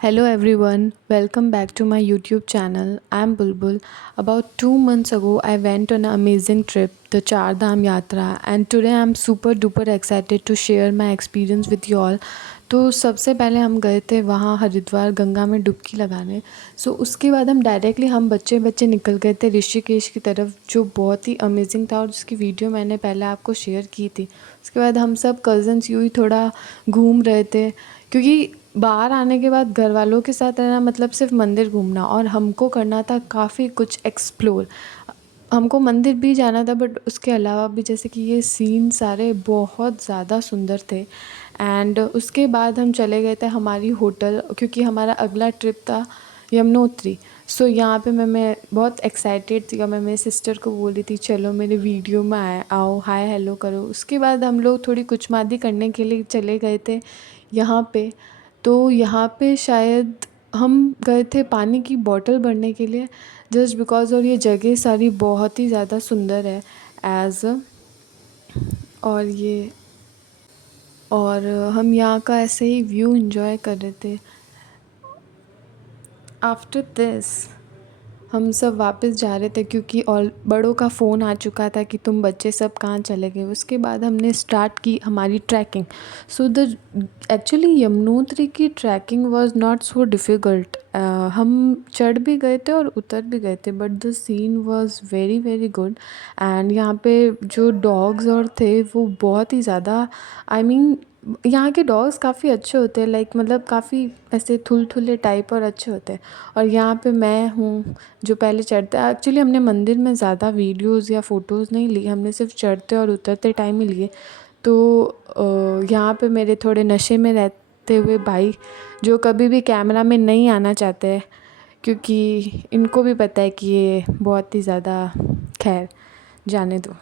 Hello everyone, welcome back to my YouTube channel. I'm Bulbul. About 2 months ago, I went on an amazing trip, the Char Dham Yatra, and today I'm super duper excited to share my experience with you all. तो सबसे पहले हम गए थे वहाँ हरिद्वार गंगा में डुबकी लगाने। उसके बाद हम बच्चे बच्चे निकल गए थे ऋषिकेश की तरफ, जो बहुत ही अमेजिंग था और जिसकी वीडियो मैंने पहले आपको शेयर की थी। उसके बाद हम सब कज़न्स यूँ ही थोड़ा घूम रहे थे, क्योंकि बाहर आने के बाद घर वालों के साथ रहना मतलब सिर्फ मंदिर घूमना, और हमको करना था काफ़ी कुछ एक्सप्लोर। हमको मंदिर भी जाना था, बट उसके अलावा भी जैसे कि ये सीन सारे बहुत ज़्यादा सुंदर थे। एंड उसके बाद हम चले गए थे हमारी होटल, क्योंकि हमारा अगला ट्रिप था यमुनोत्री। यहाँ पे मैं बहुत एक्साइटेड थी, और मैं मेरी सिस्टर को बोली थी चलो मेरे वीडियो में आओ, हाय हेलो करो। उसके बाद हम लोग थोड़ी कुचमादी करने के लिए चले गए थे यहाँ पे। यहाँ पे शायद हम गए थे पानी की बॉटल भरने के लिए, जस्ट बिकॉज़। और ये जगह सारी बहुत ही ज़्यादा सुंदर है एज़ और ये और हम यहाँ का ऐसे ही व्यू एंजॉय कर रहे थे। आफ्टर दिस हम सब वापस जा रहे थे, क्योंकि और बड़ों का फ़ोन आ चुका था कि तुम बच्चे सब कहाँ चले गए। उसके बाद हमने स्टार्ट की हमारी ट्रैकिंग। द एक्चुअली यमुनोत्री की trekking was not so difficult. हम चढ़ भी गए थे और उतर भी गए थे, but the scene was very very good. And यहाँ पे जो डॉग्स और थे वो बहुत ही ज़्यादा, आई मीन यहाँ के डॉग्स काफ़ी अच्छे होते हैं, लाइक मतलब काफ़ी ऐसे थुलथुले टाइप और अच्छे होते हैं। और यहाँ पे मैं हूँ जो पहले चढ़ते। एक्चुअली हमने मंदिर में ज़्यादा वीडियोज़ या फ़ोटोज़ नहीं ली, हमने सिर्फ चढ़ते और उतरते टाइम ही लिए। यहाँ पे मेरे थोड़े नशे में रहते हुए भाई, जो कभी भी कैमरा में नहीं आना चाहते हैं, क्योंकि इनको भी पता है कि ये बहुत ही ज़्यादा, खैर जाने दो।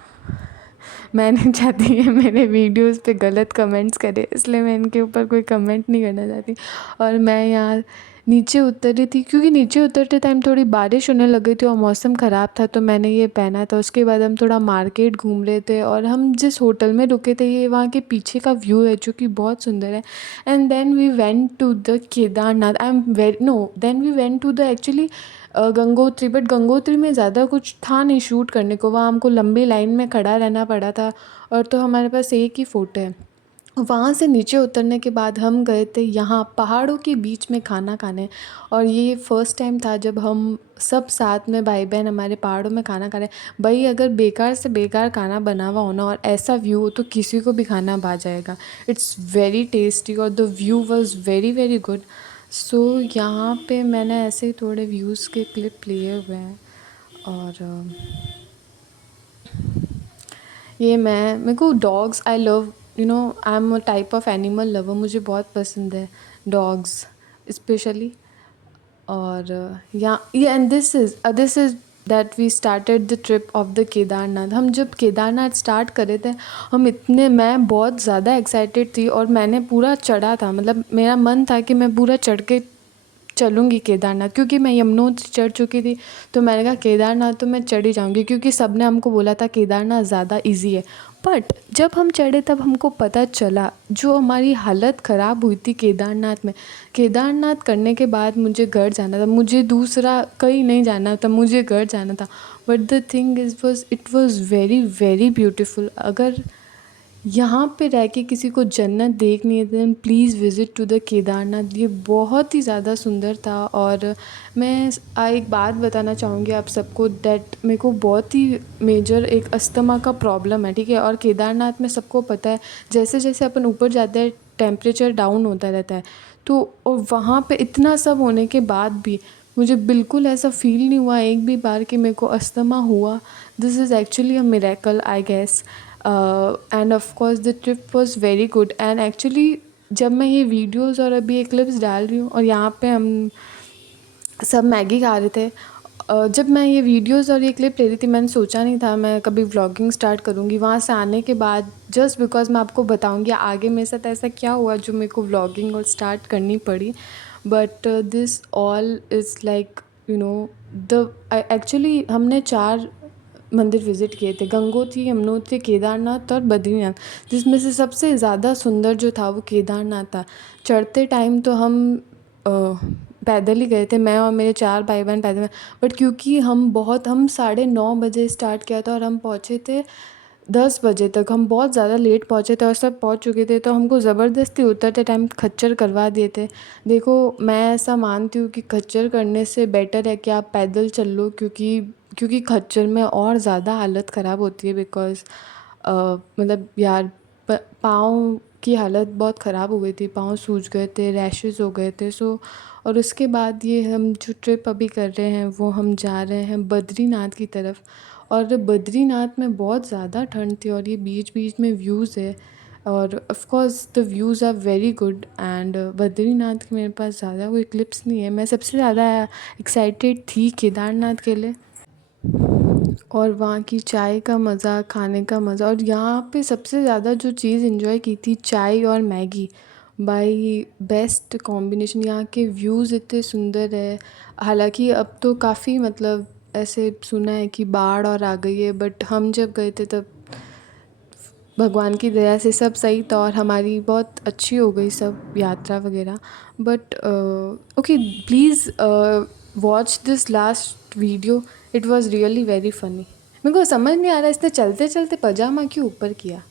मैं नहीं चाहती है मेरे वीडियोस पे गलत कमेंट्स करे, इसलिए मैं इनके ऊपर कोई कमेंट नहीं करना चाहती। और मैं यहाँ नीचे उतर रही थी, क्योंकि नीचे उतरते टाइम थोड़ी बारिश होने लग गई थी और मौसम ख़राब था, तो मैंने ये पहना था। उसके बाद हम थोड़ा मार्केट घूम रहे थे, और हम जिस होटल में रुके थे ये वहाँ के पीछे का व्यू है जो कि बहुत सुंदर है। And then we went to the Kedarnath. I am very no then we went to the actually Gangotri. But Gangotri में ज़्यादा कुछ था नहीं शूट करने को, वहाँ हमको लंबी लाइन में खड़ा रहना पड़ा था, और तो हमारे पास एक ही फ़ोटो है। वहाँ से नीचे उतरने के बाद हम गए थे यहाँ पहाड़ों के बीच में खाना खाने। और ये फ़र्स्ट टाइम था जब हम सब साथ में भाई बहन हमारे पहाड़ों में खाना खा रहे हैं। भाई अगर बेकार से बेकार खाना बना हुआ हो ना और ऐसा व्यू हो तो किसी को भी खाना भा जाएगा। इट्स वेरी टेस्टी और the view was very very good. यहाँ पे मैंने ऐसे ही थोड़े व्यूज़ के क्लिप लिए हुए हैं। और ये मेरे को dogs, I love, I am a type of animal lover, मुझे बहुत पसंद है डॉग्स स्पेशली। और यहाँ ये and this is that we started the trip of the Kedarnath. हम जब केदारनाथ स्टार्ट करे थे, मैं बहुत ज़्यादा एक्साइटेड थी, और मैंने पूरा चढ़ा था, मतलब मेरा मन था कि मैं पूरा चढ़ के चलूँगी केदारनाथ, क्योंकि मैं यमुनोत्री चढ़ चुकी थी। तो मैंने कहा केदारनाथ तो मैं चढ़ ही जाऊँगी, क्योंकि सब ने हमको बोला था केदारनाथ ज़्यादा इजी है। बट जब हम चढ़े तब हमको पता चला जो हमारी हालत ख़राब हुई थी केदारनाथ में। केदारनाथ करने के बाद मुझे घर जाना था, मुझे दूसरा कहीं नहीं जाना था, मुझे घर जाना था। But the thing it was very very beautiful. अगर यहाँ पे रह के किसी को जन्नत देखनी है then please visit to the Kedarnath. ये बहुत ही ज़्यादा सुंदर था। और मैं एक बात बताना चाहूँगी आप सबको, दैट मेरे को बहुत ही मेजर एक अस्थमा का प्रॉब्लम है, ठीक है। और केदारनाथ में सबको पता है जैसे जैसे अपन ऊपर जाते हैं टेम्परेचर डाउन होता रहता है। और वहाँ पे इतना सब होने के बाद भी मुझे बिल्कुल ऐसा फ़ील नहीं हुआ एक भी बार कि मेरे को अस्थमा हुआ। This is actually a miracle I guess. And of course the trip was very good. And actually जब मैं ये वीडियोस और अभी ये क्लिप्स डाल रही हूँ और यहाँ पे हम सब मैगी खा रहे थे, जब मैं ये वीडियोस और ये क्लिप ले रही थी मैंने सोचा नहीं था मैं कभी व्लॉगिंग स्टार्ट करूँगी। वहाँ से आने के बाद जस्ट बिकॉज मैं आपको बताऊँगी आगे मेरे साथ ऐसा क्या हुआ जो मेरे को व्लॉगिंग और स्टार्ट करनी पड़ी। But this all is like the actually हमने 4 मंदिर विज़िट किए थे, गंगोत्री, यमुनोत्री, केदारनाथ और बद्रीनाथ। जिसमें से सबसे ज़्यादा सुंदर जो था वो केदारनाथ था। चढ़ते टाइम तो हम पैदल ही गए थे, मैं और मेरे 4 भाई बहन पैदल। बट क्योंकि हम 9:30 स्टार्ट किया था और हम पहुँचे थे 10 बजे तक, हम बहुत ज़्यादा लेट पहुँचे थे और सब पहुँच चुके थे, तो हमको ज़बरदस्ती उतरते टाइम खच्चर करवा दिए थे। देखो, मैं ऐसा मानती हूँ कि खच्चर करने से बेटर है कि आप पैदल चल लो, क्योंकि खच्चर में और ज़्यादा हालत ख़राब होती है, बिकॉज़ मतलब यार, पाँव की हालत बहुत ख़राब हो गई थी, पाँव सूज गए थे, रैशेज़ हो गए थे। सो और उसके बाद ये हम जो ट्रिप अभी कर रहे हैं वो हम जा रहे हैं बद्रीनाथ की तरफ। और बद्रीनाथ में बहुत ज़्यादा ठंड थी और ये बीच बीच में व्यूज़ है, और of course the views are very good. And Badrinath के मेरे पास ज़्यादा कोई क्लिप्स नहीं है। मैं सबसे ज़्यादा एक्साइटेड थी केदारनाथ के लिए, और वहाँ की चाय का मज़ा, खाने का मज़ा, और यहाँ पे सबसे ज़्यादा जो चीज़ एंजॉय की थी, चाय और मैगी। भाई बेस्ट कॉम्बिनेशन। यहाँ के व्यूज़ इतने सुंदर है। हालांकि अब तो काफ़ी मतलब ऐसे सुना है कि बाढ़ और आ गई है, बट हम जब गए थे तब भगवान की दया से सब सही था और हमारी बहुत अच्छी हो गई सब यात्रा वगैरह। But okay, please watch this last video, it was really very funny. मेरे को समझ नहीं आ रहा इसने चलते चलते पजामा क्यों ऊपर किया।